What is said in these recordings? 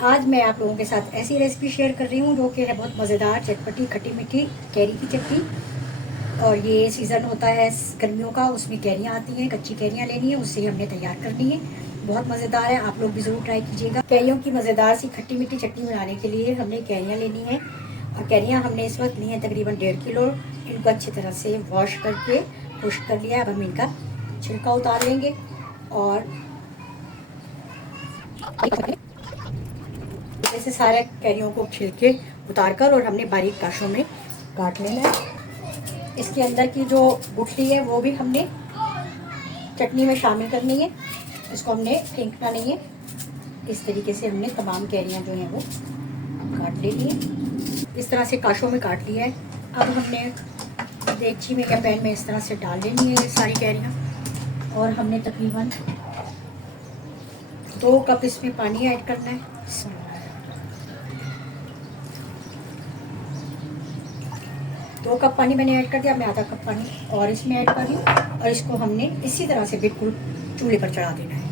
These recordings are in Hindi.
आज मैं आप लोगों के साथ ऐसी रेसिपी शेयर कर रही हूँ जो कि है बहुत मज़ेदार, चटपटी, खट्टी मीठी कैरी की चटनी। और ये सीज़न होता है गर्मियों का, उसमें कैरियाँ आती हैं, कच्ची कैरियाँ लेनी है, उससे हमने तैयार करनी है। बहुत मज़ेदार है, आप लोग भी ज़रूर ट्राई कीजिएगा। कैरियों की मज़ेदार सी खट्टी मीठी चटनी बनाने के लिए हमने कैरियाँ लेनी है। और कैरियाँ हमने इस वक्त ली हैं तकरीबन 1.5 किलो। इनको अच्छी तरह से वॉश करके खुश्क कर लिया है। अब हम इनका छिलका उतार लेंगे और ऐसे सारे कैरियों को छिलके उतारकर और हमने बारीक काशों में काट लेना है। इसके अंदर की जो गुठली है वो भी हमने चटनी में शामिल करनी है। इसको हमने फेंकना नहीं है। इस तरीके से हमने तमाम कैरियां जो हैं वो काट लेनी है। इस तरह से काशों में काट लिया है। अब हमने देगची में या पैन में इस तरह से डाल लेनी है ये सारी कैरियां। और हमने तकरीबन 2 कप इसमें पानी ऐड करना है। 2 कप पानी मैंने ऐड कर दिया। मैं आधा कप पानी और इसमें ऐड कर रही हूँ और इसको हमने इसी तरह से बिल्कुल चूल्हे पर चढ़ा देना है।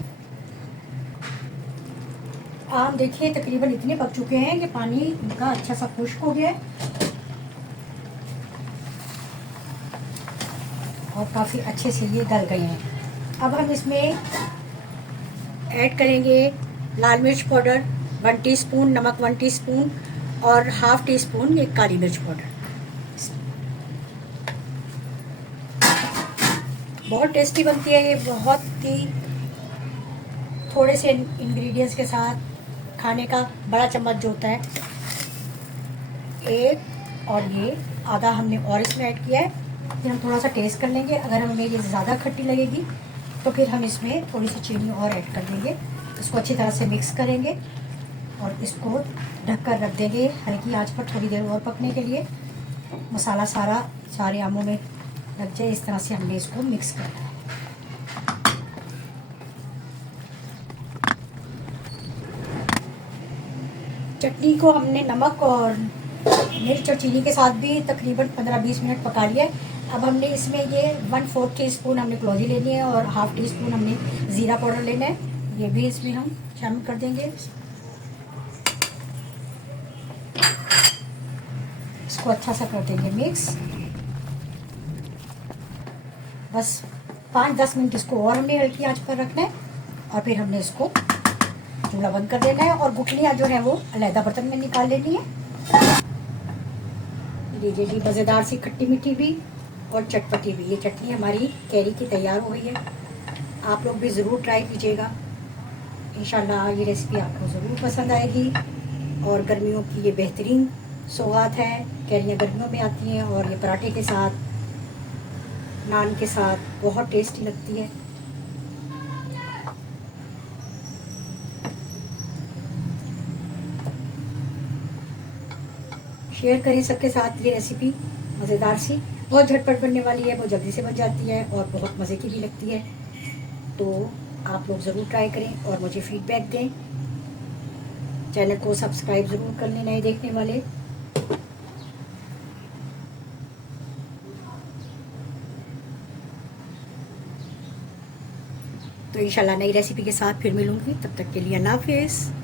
आम देखिए तकरीबन इतने पक चुके हैं कि पानी इनका अच्छा सा खुश्क हो गया है और काफ़ी अच्छे से ये गल गए हैं। अब हम इसमें ऐड करेंगे लाल मिर्च पाउडर 1 टीस्पून, नमक 1 टीस्पून और हाफ टी स्पून ये काली मिर्च पाउडर। बहुत टेस्टी बनती है ये, बहुत ही थोड़े से इंग्रेडिएंट्स के साथ खाने का बड़ा चम्मच जो होता है एक, और ये आधा हमने और इसमें ऐड किया है। फिर हम थोड़ा सा टेस्ट कर लेंगे। अगर हमें ये ज़्यादा खट्टी लगेगी तो फिर हम इसमें थोड़ी सी चीनी और ऐड कर देंगे। इसको अच्छी तरह से मिक्स करेंगे और इसको ढक कर रख देंगे हल्की आंच पर थोड़ी देर और पकने के लिए। मसाला सारे आमों में लग जाए, इस तरह से हमने इसको मिक्स करना है। चटनी को हमने नमक और मिर्च और चीनी के साथ भी तकरीबन 15-20 मिनट पका लिया है। अब हमने इसमें ये 1/4 टीस्पून हमने क्लोजी लेनी है और हाफ टी स्पून हमने ज़ीरा पाउडर लेना है। ये भी इसमें हम शामिल कर देंगे। इसको अच्छा सा कर देंगे मिक्स। बस 5-10 मिनट इसको और हमने हल्की आंच पर रखना है और फिर हमने इसको चूल्हा बंद कर देना है और गुठलियाँ जो है वो अलहदा बर्तन में निकाल लेनी है। लीजिए जी, मज़ेदार सी खट्टी मीठी भी और चटपटी भी ये चटनी हमारी कैरी की तैयार हो गई है। आप लोग भी ज़रूर ट्राई कीजिएगा। इंशाल्लाह ये रेसिपी आपको ज़रूर पसंद आएगी। और गर्मियों की ये बेहतरीन सौगात है। कैरियाँ गर्मियों में आती हैं और ये पराठे के साथ, नान के साथ बहुत टेस्टी लगती है। शेयर करें सबके साथ ये रेसिपी, मज़ेदार सी, बहुत झटपट बनने वाली है, बहुत जल्दी से बन जाती है और बहुत मज़े की भी लगती है। तो आप लोग ज़रूर ट्राई करें और मुझे फीडबैक दें। चैनल को सब्सक्राइब ज़रूर कर लें नए देखने वाले। तो इंशाल्लाह नई रेसिपी के साथ फिर मिलूँगी। तब तक के लिए अल्लाह हाफ़िज़।